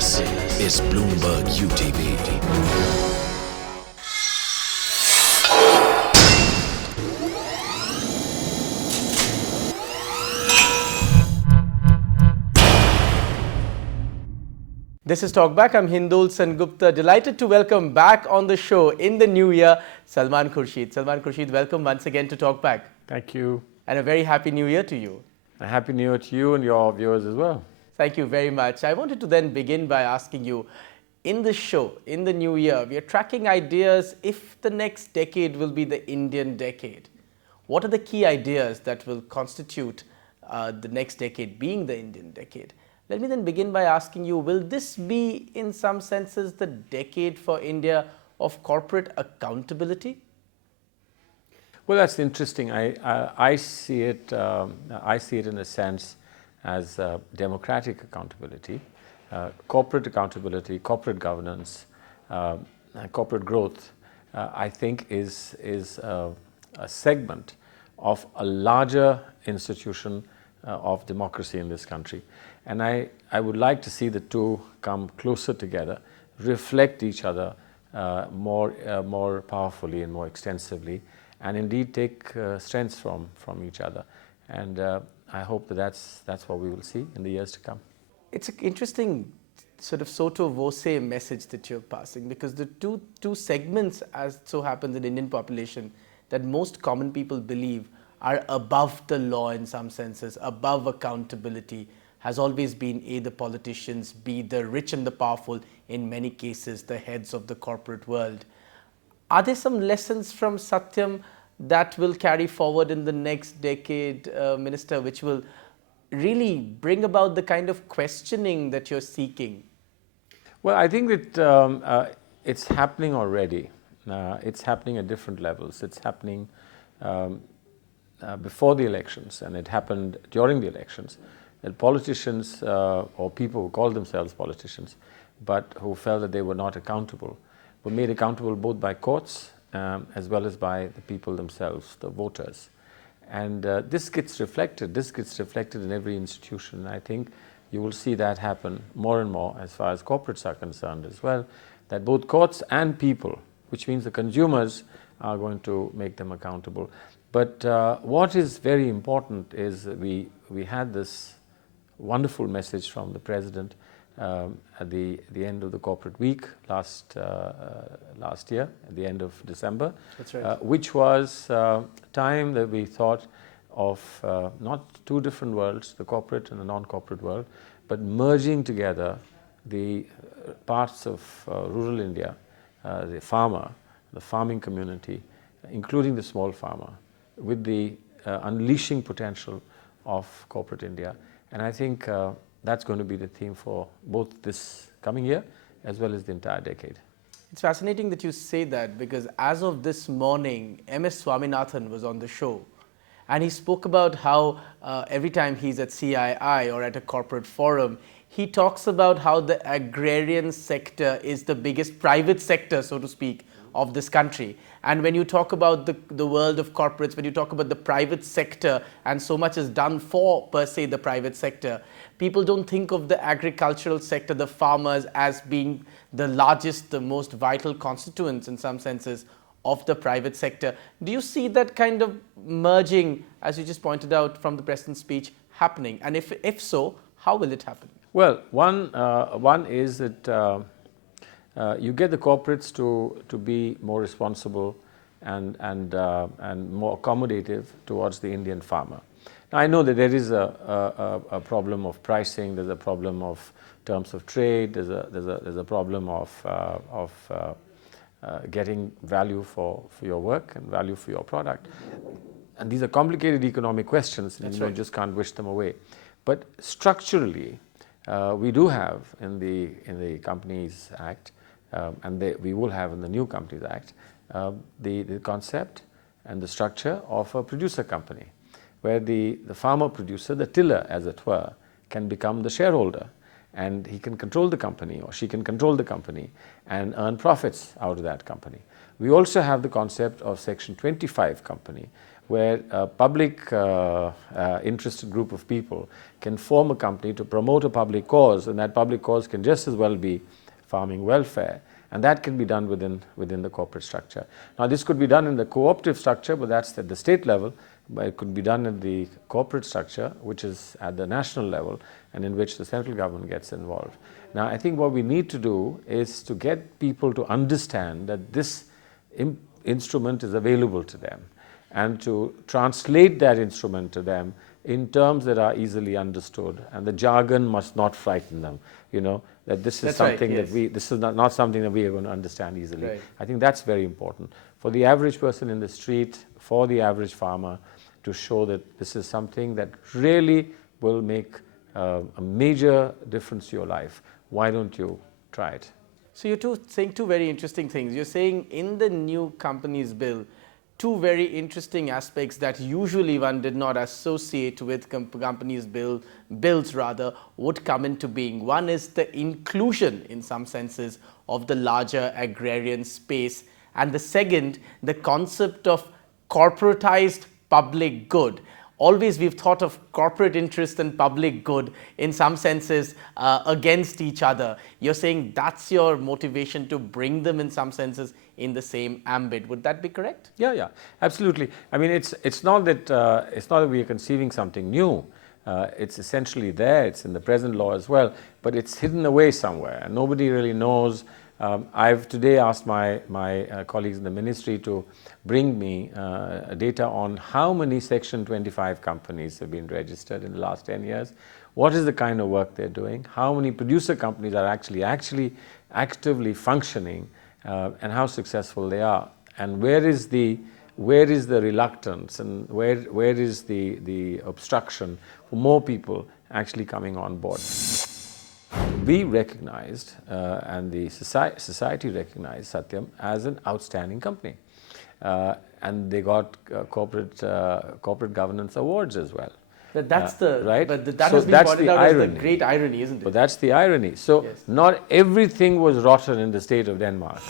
This is Bloomberg UTV. This is Talkback. I'm Hindol Sengupta. Delighted to welcome back on the show in the new year, Salman Khurshid. Salman Khurshid, welcome once again to Talkback. Thank you. And a very happy new year to you. A happy new year to you and your viewers as well. Thank you very much. I wanted to then begin by asking you, in the show, in the new year, we are tracking ideas if the next decade will be the Indian decade. What are the key ideas that will constitute the next decade being the Indian decade? Let me then begin by asking you, will this be in some senses the decade for India of corporate accountability? Well, that's interesting. I see it. I see it in a sense as democratic accountability, corporate accountability, corporate governance, corporate growth. I think is a segment of a larger institution of democracy in this country, and I would like to see the two come closer together, reflect each other more powerfully and more extensively, and indeed take strengths from each other. And I hope that's what we will see in the years to come. It's an interesting sort of sotto voce message that you're passing, because the two segments, as so happens in Indian population, that most common people believe are above the law in some senses, above accountability, has always been A, the politicians, B, the rich and the powerful, in many cases the heads of the corporate world. Are there some lessons from Satyam that will carry forward in the next decade, Minister, which will really bring about the kind of questioning that you're seeking? Well, I think that it's happening already. It's happening at different levels. It's happening before the elections, and it happened during the elections. That politicians or people who call themselves politicians, but who felt that they were not accountable, were made accountable both by courts as well as by the people themselves, the voters. And this gets reflected in every institution. I think you will see that happen more and more as far as corporates are concerned as well, that both courts and people, which means the consumers, are going to make them accountable. But what is very important is we had this wonderful message from the President at the end of the corporate week last year, at the end of December. That's right. Which was time that we thought of not two different worlds, the corporate and the non-corporate world, but merging together the parts of rural India, the farmer, the farming community, including the small farmer, with the unleashing potential of corporate India. And I think that's going to be the theme for both this coming year as well as the entire decade. It's fascinating that you say that, because as of this morning, MS Swaminathan was on the show, and he spoke about how every time he's at CII or at a corporate forum, he talks about how the agrarian sector is the biggest private sector, so to speak, of this country. And when you talk about the world of corporates, when you talk about the private sector, and so much is done for, per se, the private sector, people don't think of the agricultural sector, the farmers, as being the largest, the most vital constituents in some senses of the private sector. Do you see that kind of merging, as you just pointed out from the President's speech, happening? And if so, how will it happen? Well, one is that you get the corporates to be more responsible and more accommodative towards the Indian farmer. Now, I know that there is a problem of pricing. There's a problem of terms of trade. There's a problem of getting value for your work and value for your product. And these are complicated economic questions, and you just can't wish them away. But structurally, we do have in the Companies Act, and we will have in the new Companies Act, the concept and the structure of a producer company, where the farmer producer, the tiller as it were, can become the shareholder, and he can control the company, or she can control the company and earn profits out of that company. We also have the concept of Section 25 company, where a public interested group of people can form a company to promote a public cause, and that public cause can just as well be farming welfare, and that can be done within the corporate structure. Now, this could be done in the cooperative structure, but that's at the state level, but it could be done in the corporate structure, which is at the national level, and in which the central government gets involved. Now, I think what we need to do is to get people to understand that this instrument is available to them, and to translate that instrument to them in terms that are easily understood, and the jargon must not frighten them, that this is That's something right, yes. that this is not something that we are going to understand easily. Right. I think that's very important for the average person in the street, for the average farmer, to show that this is something that really will make a major difference to your life. Why don't you try it? So you're saying two very interesting things. You're saying in the new companies bill, two very interesting aspects that usually one did not associate with companies bills would come into being. One is the inclusion, in some senses, of the larger agrarian space, and the second, the concept of corporatized public good. Always we've thought of corporate interest and public good in some senses against each other. You're saying that's your motivation to bring them in some senses in the same ambit. Would that be correct? Yeah, absolutely. I mean, it's not that we are conceiving something new. It's essentially there. It's in the present law as well, but it's hidden away somewhere, and nobody really knows. I've today asked my colleagues in the ministry to bring me data on how many Section 25 companies have been registered in the last 10 years, what is the kind of work they're doing, how many producer companies are actually actively functioning, and how successful they are, and where is the reluctance, and where is the obstruction for more people actually coming on board. We recognized, and the society recognized Satyam as an outstanding company, and they got corporate governance awards as well. But that's right. But that So has been that's pointed the out as the irony. great irony, isn't it? But that's the irony. So Yes. not everything was rotten in the state of Denmark.